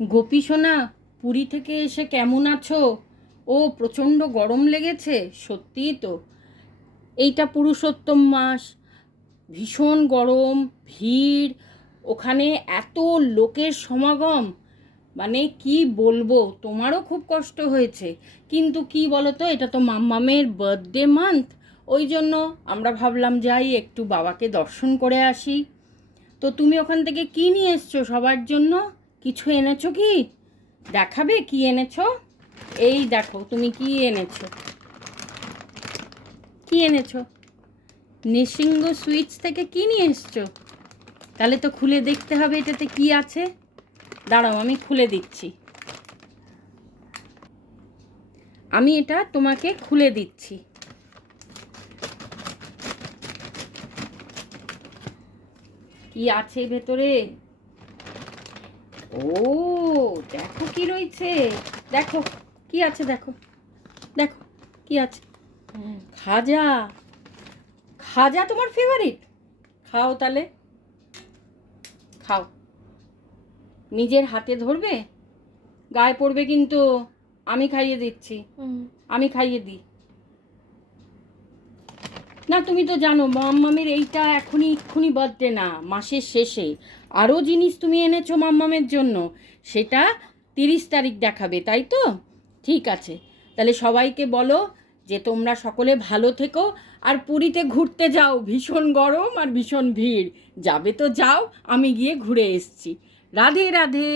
গোপী সোনা, পুরী থেকে এসে কেমন আছো? ও প্রচণ্ড গরম লেগেছে, সত্যিই তো। এইটা পুরুষোত্তম মাস, ভীষণ গরম, ভিড়, ওখানে এত লোকের সমাগম, মানে কি বলবো, তোমারও খুব কষ্ট হয়েছে। কিন্তু কি বলো তো, এটা তো মাম্মামের বার্থডে মান্থ, ওই জন্য আমরা ভাবলাম যাই একটু বাবাকে দর্শন করে আসি। তো তুমি ওখান থেকে কি নিয়ে এসছো সবার জন্য? কিছু এনেছো কি? দেখাবে কি এনেছো? এই দেখো তুমি কি এনেছো। কি এনেছো? নিসিংহ সুইটস থেকে কি নিয়ে এসছো? তাহলে তো খুলে দেখতে হবে এটাতে কি আছে। দাঁড়াও, আমি খুলে দিচ্ছি। আমি এটা তোমাকে খুলে দিচ্ছি। কি আছে ভেতরে? ও, দেখো কি রয়েছে। দেখো কি আছে, দেখো দেখো কি আছে। খাজা। খাজা তোমার ফেভারিট? খাও তাহলে, খাও। নিজের হাতে ধরবে, গায়ে পড়বে কিন্তু। আমি খাইয়ে দিচ্ছি, আমি খাইয়ে দিই। না, তুমি তো জানো মাম্মামের এইটা এক্ষুনি বার্থডে না, মাসের শেষে। আরও জিনিস তুমি এনেছো মাম্মামের জন্য, সেটা 30 তারিখ দেখাবে, তাই তো? ঠিক আছে, তাহলে সবাইকে বলো যে তোমরা সকলে ভালো থেকো, আর পুরীতে ঘুরতে যাও, ভীষণ গরম আর ভীষণ ভিড়। যাবে তো যাও, আমি গিয়ে ঘুরে এসছি। রাধে রাধে।